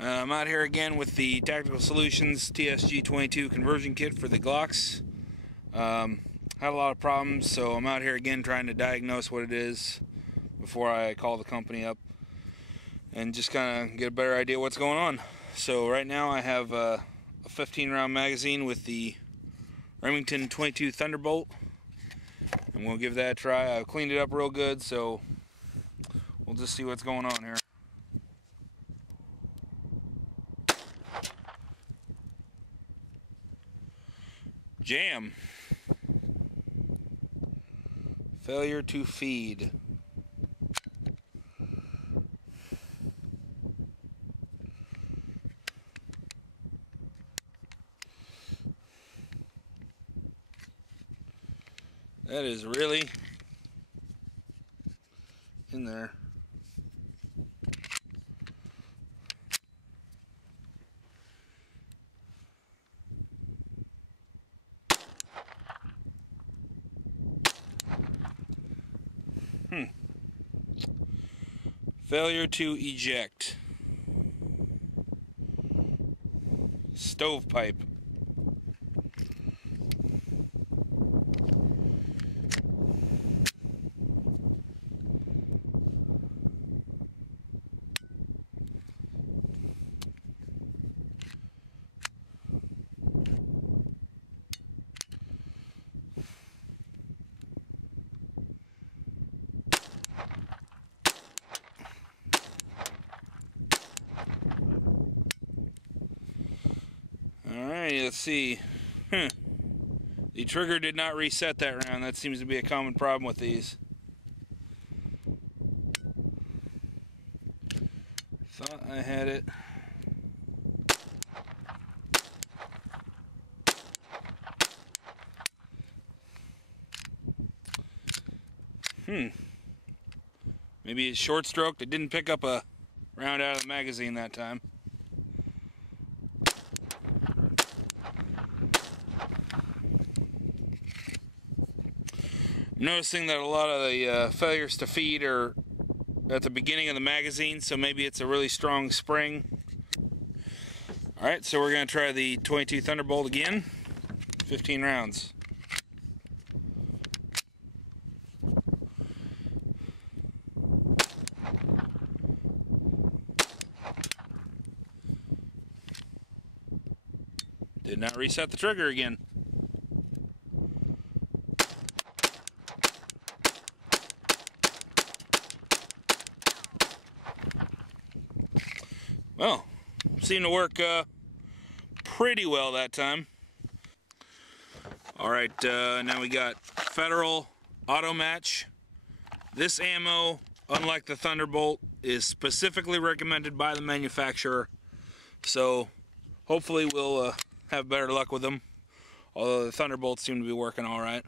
I'm out here again with the Tactical Solutions TSG-22 conversion kit for the Glocks. Had a lot of problems, so I'm out here again trying to diagnose what it is before I call the company up and just kind of get a better idea what's going on. So right now I have a 15-round magazine with the Remington 22 Thunderbolt, and we'll give that a try. I've cleaned it up real good, so we'll just see what's going on here. Jam. Failure to feed. That is really in there. Failure to eject. Stovepipe. Alright, let's see. The trigger did not reset that round. That seems to be a common problem with these. Thought I had it. Maybe it's short stroked. It didn't pick up a round out of the magazine that time. I'm noticing that a lot of the failures to feed are at the beginning of the magazine, so maybe it's a really strong spring. Alright, so we're going to try the 22 Thunderbolt again. 15 rounds. Did not reset the trigger again. Well, seemed to work pretty well that time. Alright, now we got Federal Auto Match. This ammo, unlike the Thunderbolt, is specifically recommended by the manufacturer. So hopefully we'll have better luck with them. Although the Thunderbolts seem to be working alright.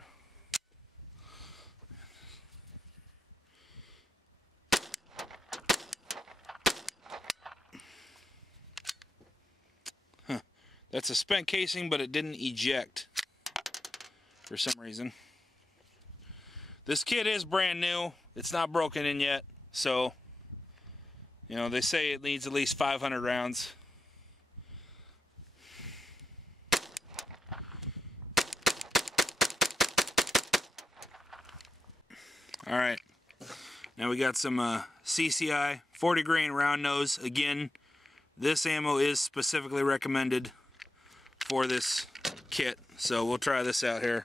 That's a spent casing, but it didn't eject for some reason. This kit is brand new. It's not broken in yet, so you know, they say it needs at least 500 rounds. Alright, now we got some CCI 40 grain round nose. Again, this ammo is specifically recommended for this kit, so we'll try this out here.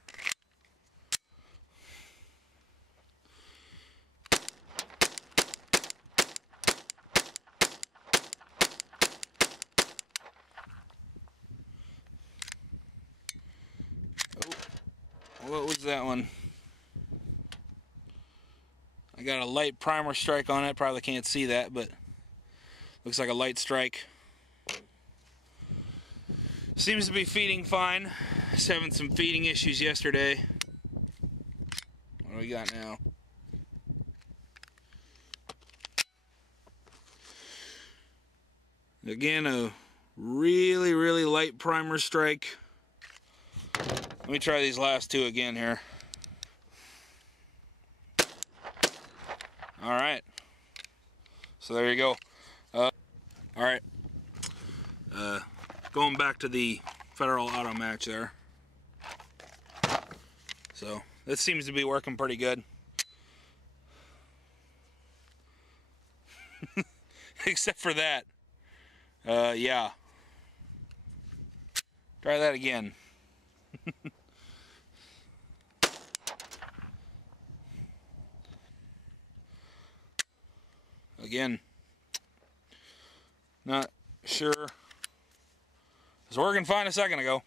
Oh, what was that one? I got a light primer strike on it. Probably can't see that, but looks like a light strike. Seems to be feeding fine. Just having some feeding issues yesterday. What do we got now? Again, a really light primer strike. Let me try these last two again here. Alright. So there you go. Alright. going back to the Federal Auto Match there. So this seems to be working pretty good. Except for that. Yeah. Try that again. Again. Not sure. It was working fine a second ago.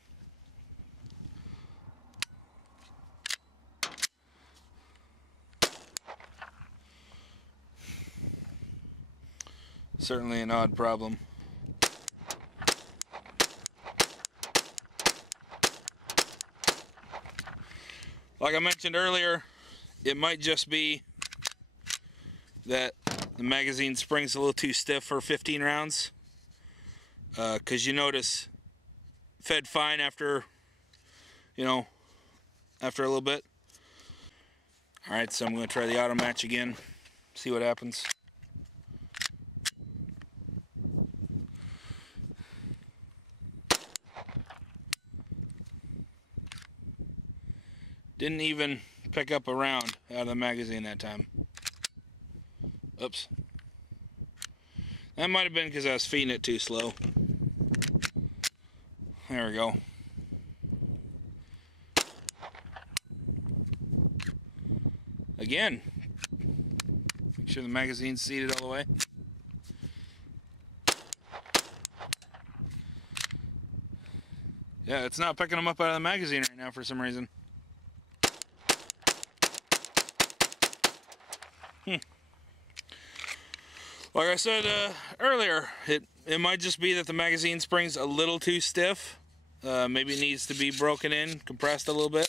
Certainly an odd problem. Like I mentioned earlier, it might just be that the magazine spring's a little too stiff for 15 rounds. Because you notice, fed fine after, after a little bit. Alright, so I'm going to try the auto match again, see what happens. Didn't even pick up a round out of the magazine that time. Oops. That might have been because I was feeding it too slow. There we go. Again. Make sure the magazine's seated all the way. Yeah, it's not picking them up out of the magazine right now for some reason. Like I said earlier, it might just be that the magazine spring's a little too stiff. Maybe it needs to be broken in, compressed a little bit.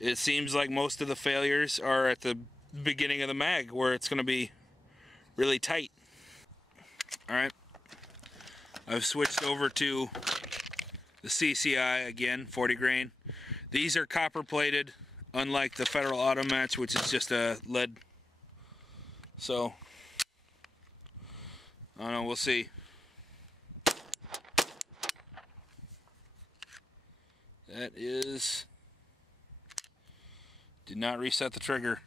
It seems like most of the failures are at the beginning of the mag, where it's going to be really tight. Alright, I've switched over to the CCI again, 40 grain. These are copper plated, unlike the Federal Auto Match, which is just a lead. So, I don't know, we'll see. That is... Did not reset the trigger.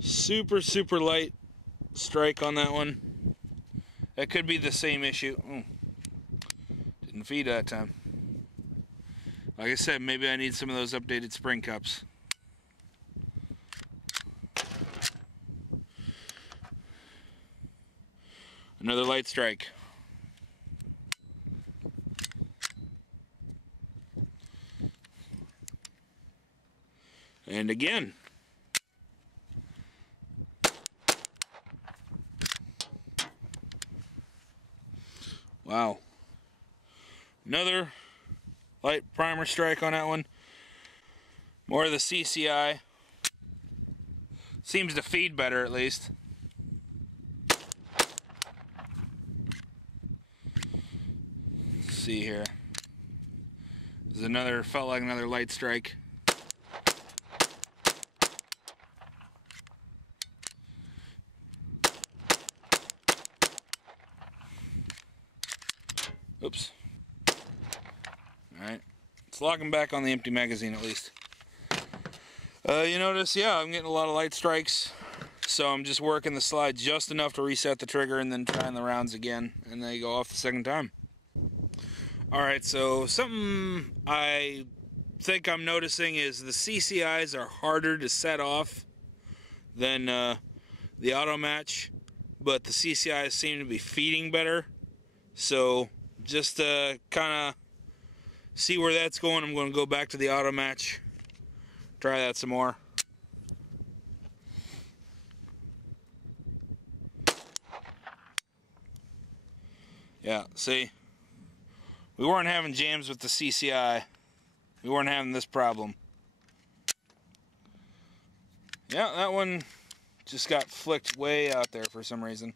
Super light strike on that one. That could be the same issue. Didn't feed that time. Like I said, maybe I need some of those updated spring cups. Another light strike. And again. Wow. Another light primer strike on that one. More of the CCI. Seems to feed better at least. Let's see here. There's another, felt like another light strike. Oops. Alright. It's locking back on the empty magazine at least. You notice, yeah, I'm getting a lot of light strikes. So I'm just working the slide just enough to reset the trigger and then trying the rounds again. And they go off the second time. Alright, so something I think I'm noticing is the CCIs are harder to set off than the auto match. But the CCIs seem to be feeding better. So just to kind of see where that's going, I'm going to go back to the auto match, try that some more. Yeah, see, we weren't having jams with the CCI. We weren't having this problem. Yeah, that one just got flicked way out there for some reason.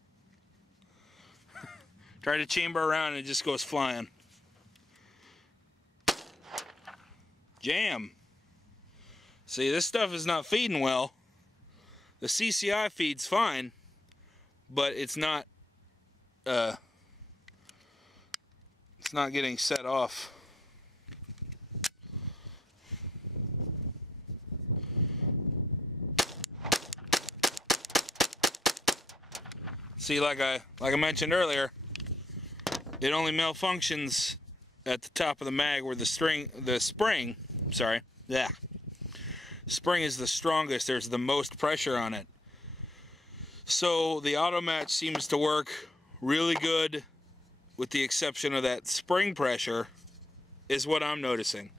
Try to chamber around and it just goes flying. Jam. See, this stuff is not feeding well. The CCI feeds fine, but it's not getting set off. See, like I mentioned earlier, it only malfunctions at the top of the mag where the spring is the strongest. There's the most pressure on it. So the auto match seems to work really good, with the exception of that spring pressure, is what I'm noticing.